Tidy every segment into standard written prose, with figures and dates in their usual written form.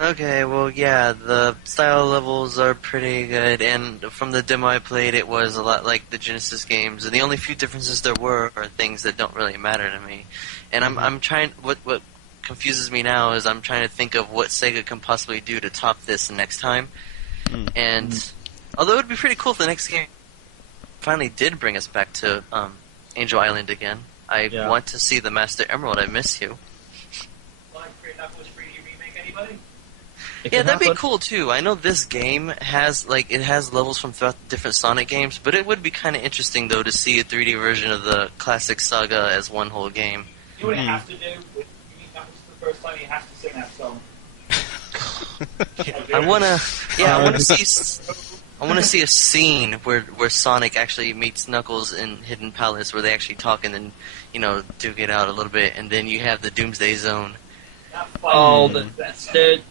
Okay, well, yeah, the style levels are pretty good, and from the demo I played, it was a lot like the Genesis games. And the only few differences there were are things that don't really matter to me. And I'm trying. What confuses me now is I'm trying to think of what Sega can possibly do to top this next time. And although it would be pretty cool if the next game finally did bring us back to Angel Island again, I want to see the Master Emerald. I miss you. Knuckles 3D remake, anybody? Yeah, that'd be cool too. I know this game has levels from throughout the different Sonic games, but it would be kind of interesting though to see a 3D version of the classic saga as one whole game. You know what it has to do? With Knuckles the first time, he has to sing that song. I wanna see a scene where Sonic actually meets Knuckles in Hidden Palace, where they actually talk and then duke it out a little bit, and then you have the Doomsday Zone. Oh,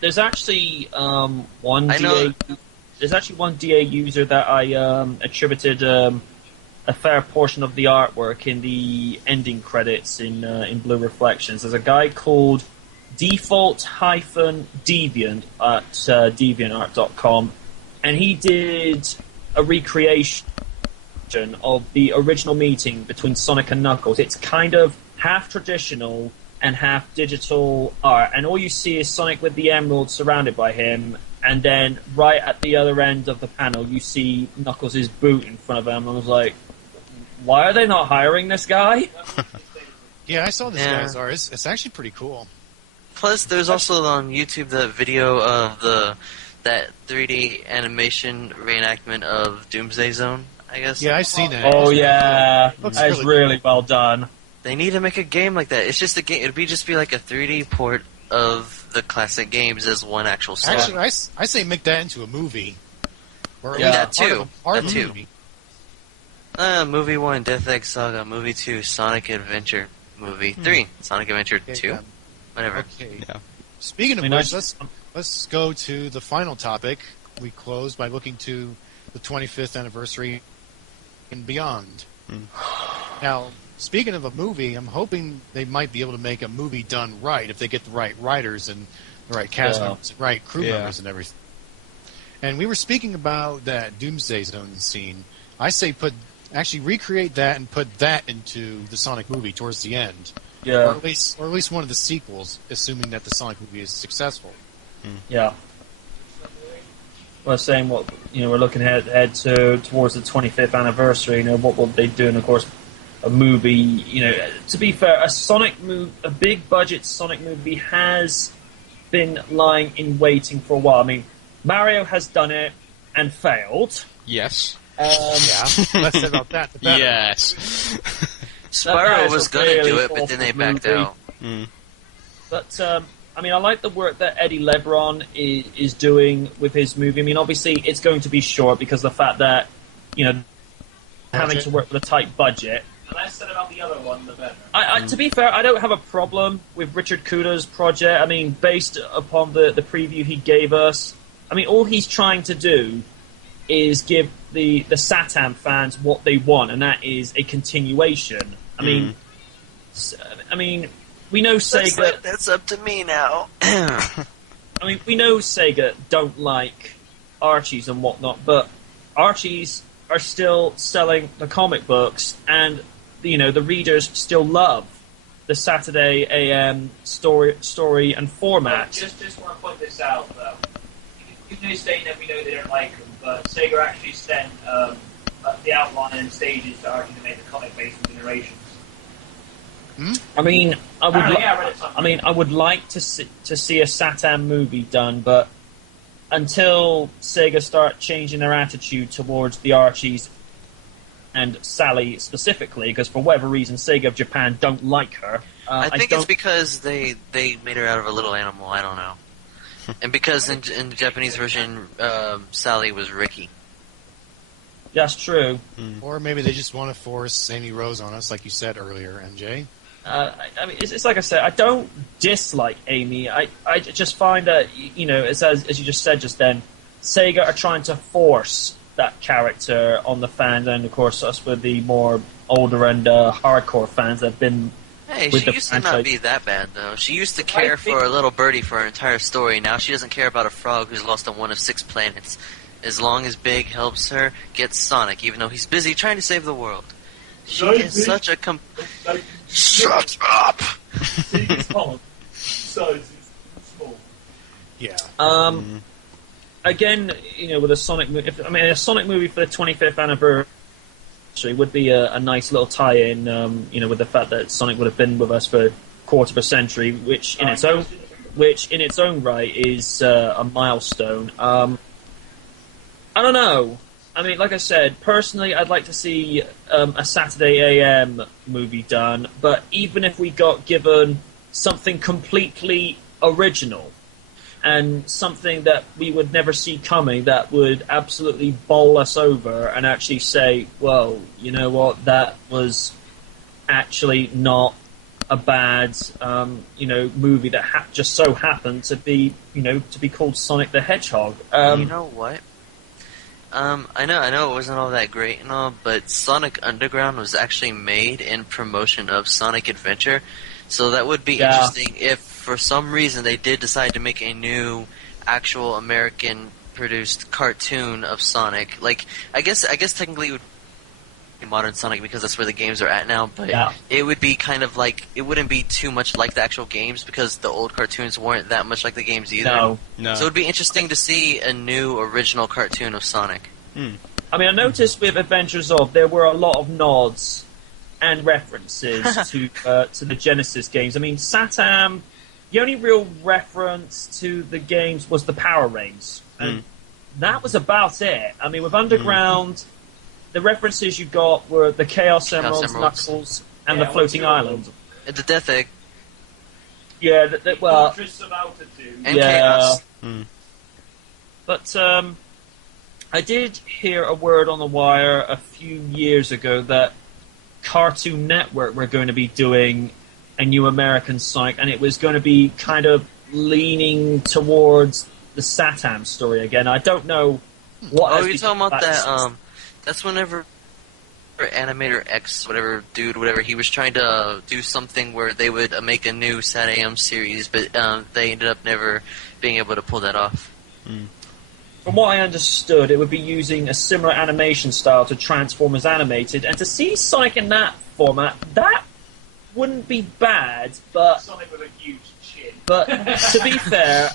there's actually one DA. There's actually one DA user that I attributed a fair portion of the artwork in the ending credits in Blue Reflections. There's a guy called Default-Deviant at deviantart.com, and he did a recreation of the original meeting between Sonic and Knuckles. It's kind of half traditional and half digital art, and all you see is Sonic with the emerald surrounded by him, and then right at the other end of the panel you see Knuckles' boot in front of him, and I was like, why are they not hiring this guy? Yeah, I saw this guy's art. It's actually pretty cool. Plus, there's also on YouTube the video of that 3D animation reenactment of Doomsday Zone, I guess. Yeah, I've seen that. Oh yeah, that's really well done. They need to make a game like that. It's just a game. It'd just be like a 3D port of the classic games as one actual song. Actually, I say make that into a movie. Or that too. That too. Movie. Movie 1, Death Egg Saga. Movie 2, Sonic Adventure. Movie 3, Sonic Adventure 2. Whatever. Okay. Yeah. Speaking of which, let's go to the final topic. We close by looking to the 25th anniversary and beyond. Now, speaking of a movie, I'm hoping they might be able to make a movie done right if they get the right writers and the right cast members, and right crew members and everything. And we were speaking about that Doomsday Zone scene. I say actually recreate that and put that into the Sonic movie towards the end. Yeah. Or at least one of the sequels, assuming that the Sonic movie is successful. Yeah. We're saying we're looking ahead towards the 25th anniversary. What will they do? And of course, a movie. To be fair, a big budget Sonic movie has been lying in waiting for a while. I mean, Mario has done it and failed. Yes. Less said about that, the better. Yes. Spyro was going to do it, but then they backed out. But, I like the work that Eddie Lebron is doing with his movie. I mean, obviously, it's going to be short because of the fact that, having to work with a tight budget. The less said about the other one, the better. To be fair, I don't have a problem with Richard Kuda's project. I mean, based upon the preview he gave us, all he's trying to do is give the Satam fans what they want, and that is a continuation. I mean, we know Sega... That's up to me now. we know Sega don't like Archies and whatnot, but Archies are still selling the comic books, and the readers still love the Saturday AM story and format. Just want to point this out, though. Even though saying that we know they don't like them, but Sega actually sent the outline and stages to Archie to make the comic based on generations. I would like to see a Satam movie done, but until Sega start changing their attitude towards the Archies and Sally specifically, because for whatever reason Sega of Japan don't like her. I think it's because they made her out of a little animal. I don't know. And because in the Japanese version, Sally was Ricky. That's true. Or maybe they just want to force Amy Rose on us, like you said earlier, MJ. It's like I said, I don't dislike Amy. I just find that, as you just said just then, Sega are trying to force that character on the fans, and of course us with the more older and hardcore fans that have been Hey, with she the used to not franchise. be that bad, though. She used to care for a little birdie for her entire story. Now she doesn't care about a frog who's lost on one of 6 planets. As long as Big helps her get Sonic, even though he's busy trying to save the world. She is such a Shut up! Small. Yeah. Again, with a Sonic movie, a Sonic movie for the 25th anniversary would be a nice little tie-in. With the fact that Sonic would have been with us for a quarter of a century, which in its own right is a milestone. I don't know. I mean, like I said, personally, I'd like to see a Saturday AM movie done. But even if we got given something completely original and something that we would never see coming, that would absolutely bowl us over and actually say, well, you know what, that was actually not a bad, movie that just so happened to be called Sonic the Hedgehog. You know what? I know it wasn't all that great and all, but Sonic Underground was actually made in promotion of Sonic Adventure, so that would be interesting if, for some reason, they did decide to make a new, actual American-produced cartoon of Sonic. Like, I guess technically it would be modern Sonic because that's where the games are at now, but it would be kind of like, it wouldn't be too much like the actual games because the old cartoons weren't that much like the games either. No. So it would be interesting to see a new original cartoon of Sonic. I mean, I noticed with Adventures of, there were a lot of nods and references to the Genesis games. I mean, Satam, the only real reference to the games was the Power Rings. And that was about it. I mean, with Underground, the references you got were the Chaos Emeralds, Knuckles, and the Floating Island. The Death Egg. Yeah, Fortress of Altitude. And Chaos. But I did hear a word on the wire a few years ago that Cartoon Network were going to be doing a new American Sonic, and it was going to be kind of leaning towards the Satam story again. I don't know what. Oh, you're talking about that? That's whenever Animator X, whatever, he was trying to do something where they would make a new Sat AM series, but they ended up never being able to pull that off. From what I understood, it would be using a similar animation style to Transformers Animated, and to see Sonic in that format, that wouldn't be bad, but Sonic with a huge chin. But to be fair,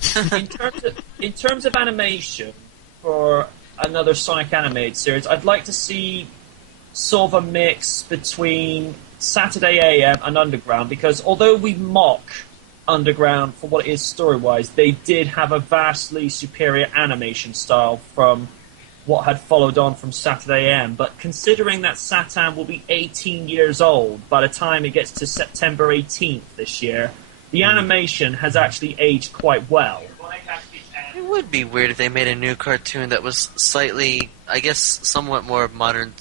in terms of animation for another Sonic animated series, I'd like to see sort of a mix between Saturday AM and Underground, because although we mock Underground for what it is story-wise, they did have a vastly superior animation style from what had followed on from Saturday AM. But considering that Satam will be 18 years old by the time it gets to September 18th this year, the animation has actually aged quite well. It would be weird if they made a new cartoon that was slightly, I guess, somewhat more modern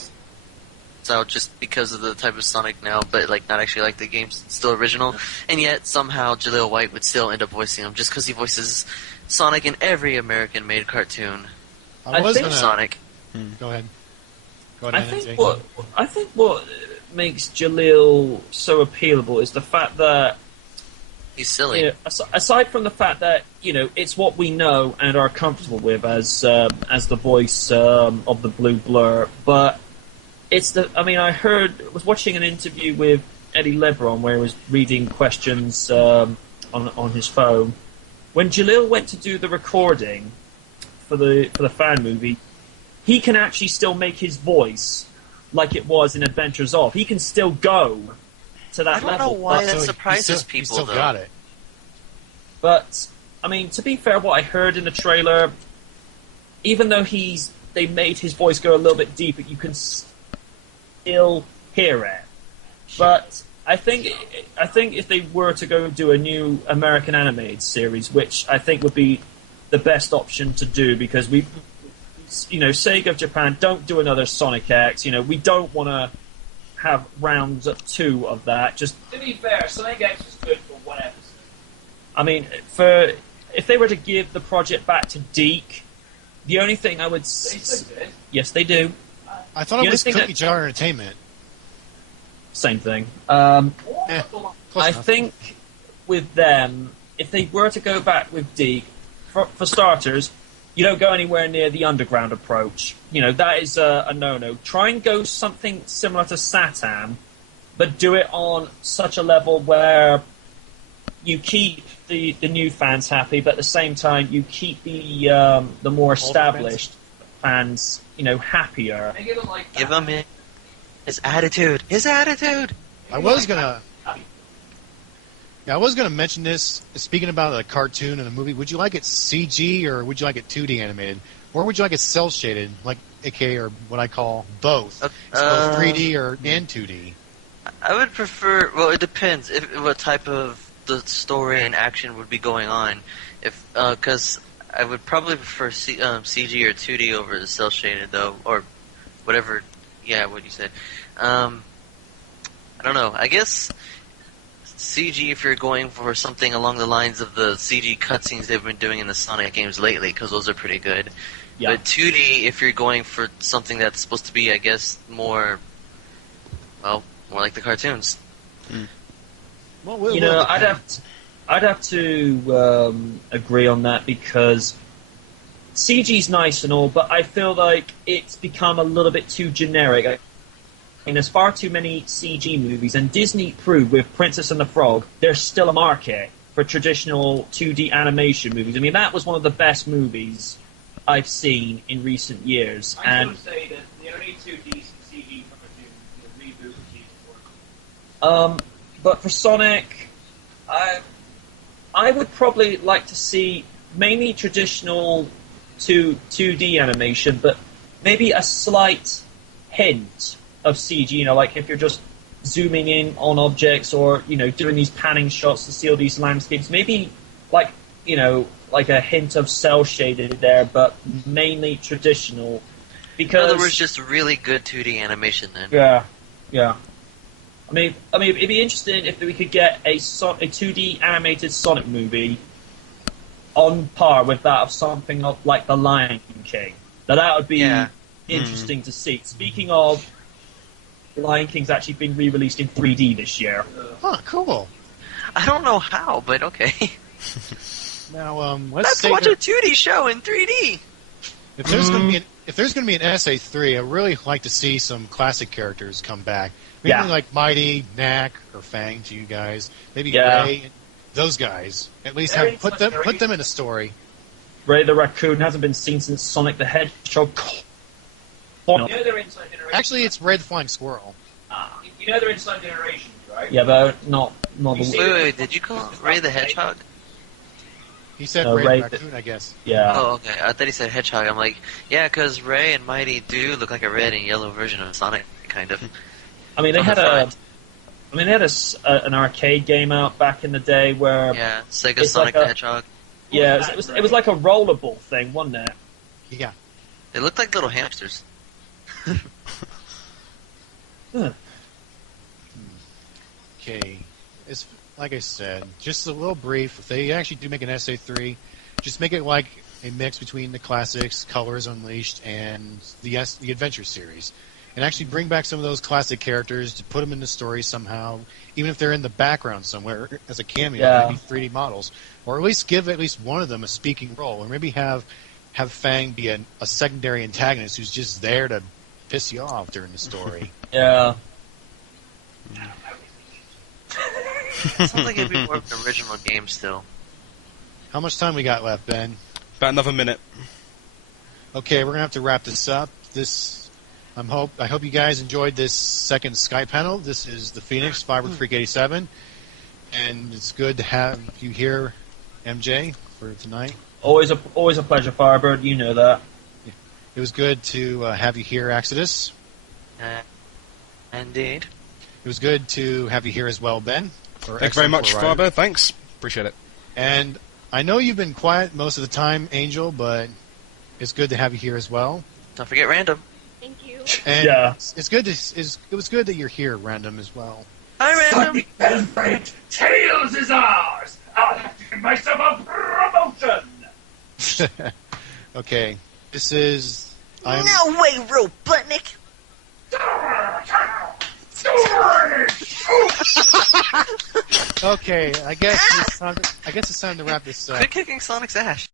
style just because of the type of Sonic now, but like not actually like the game's still original, and yet somehow Jaleel White would still end up voicing him just because he voices Sonic in every American-made cartoon. I think Sonic. Go ahead. I think what makes Jaleel so appealable is the fact that he's silly. Aside from the fact that it's what we know and are comfortable with as the voice of the Blue Blur, but I was watching an interview with Eddie Lebron where he was reading questions on his phone. When Jaleel went to do the recording for the fan movie, he can actually still make his voice like it was in Adventures of. He can still go to that level. I don't know why that surprises people, he still though. Got it. But, I mean, to be fair, what I heard in the trailer, even though they made his voice go a little bit deeper, you can still hear it. But I think if they were to go do a new American animated series, which I think would be the best option to do, because Sega of Japan, don't do another Sonic X. We don't want to have rounds 2 of that. Just to be fair, Sonic X was good for one episode. I mean, if they were to give the project back to Deke, the only thing I would... They still did. Yes, they do. Yes, they do. I thought it was Cookie Jar Entertainment. The only thing that- Entertainment. same thing. Close I enough. think with them, if they were to go back with Deke, for starters, you don't go anywhere near the underground approach. That is a no-no. Try and go something similar to Satam, but do it on such a level where you keep the new fans happy, but at the same time you keep the more established fans, happier. Give him his attitude. His attitude. I was gonna mention this. Speaking about a cartoon and a movie, would you like it CG or would you like it 2D animated, or would you like it cel shaded, like aka or what I call both? It's both 3D and 2D. I would prefer. Well, it depends what type of the story and action would be going on. Because I would probably prefer CG or 2D over the cel shaded though, or whatever. Yeah, what you said. I don't know. I guess CG if you're going for something along the lines of the CG cutscenes they've been doing in the Sonic games lately, because those are pretty good. Yeah. But 2D if you're going for something that's supposed to be, I guess, more like the cartoons. Well, I'd have to agree on that, because CG's nice and all, but I feel like it's become a little bit too generic. I mean, there's far too many CG movies, and Disney proved with Princess and the Frog there's still a market for traditional 2D animation movies. I mean, that was one of the best movies I've seen in recent years. I would say that the only two decent CG cartoons were Reboot and Season 4. But for Sonic, I would probably like to see mainly traditional 2D animation, but maybe a slight hint of CG, like if you're just zooming in on objects or, doing these panning shots to see all these landscapes, maybe like a hint of cel shaded there, but mainly traditional. Because, in other words, just really good 2D animation then. Yeah. I mean, it'd be interesting if we could get a 2D animated Sonic movie on par with that of something like The Lion King. Now that would be interesting to see. Speaking of, The Lion King's actually been re-released in 3D this year. Huh, cool. I don't know how, but okay. Now, let's watch a 2D show in 3D. If there's going to be an SA3, I'd really like to see some classic characters come back. Maybe like Mighty, Knack, or Fang to you guys. Maybe Ray, those guys. At least put them in a story. Ray the Raccoon hasn't been seen since Sonic the Hedgehog. They're inside generations. Actually, it's Ray the Flying Squirrel. They're inside generations, right? Yeah, but not the... Wait, did you call Ray the Hedgehog? He said Ray the Raccoon, I guess. Yeah. Oh, okay. I thought he said Hedgehog. I'm like, yeah, because Ray and Mighty do look like a red and yellow version of Sonic, kind of. I mean, they had an arcade game out back in the day where Sega Sonic the Hedgehog. Yeah, it was like a rollerball thing, wasn't it? Yeah. They looked like little hamsters. Okay, it's like I said, just a little brief. If they actually do make an SA3, just make it like a mix between the classics, Colors Unleashed, and the Adventure series. And actually bring back some of those classic characters to put them in the story somehow, even if they're in the background somewhere as a cameo, maybe 3D models, or at least give at least one of them a speaking role, or maybe have Fang be a secondary antagonist who's just there to piss you off during the story. Yeah. Sounds like it'd be more of an original game still. How much time we got left, Ben? About another minute. Okay, we're gonna have to wrap this up. I hope you guys enjoyed this second Skype panel. This is the Phoenix Fiber Freak 87, and it's good to have you here, MJ, for tonight. Always a pleasure, Firebird. You know that. It was good to have you here, Exodus. Indeed. It was good to have you here as well, Ben. Thank you very much, Firebird. Thanks. Appreciate it. And I know you've been quiet most of the time, Angel, but it's good to have you here as well. Don't forget Random. Thank you. And it was good that you're here, Random, as well. Hi, Random. Sonic has break. Tails is ours. I'll have to give myself a promotion. Okay, this is... No way, Robotnik. Okay, I guess it's time to wrap this up. Quit kicking Sonic's ass.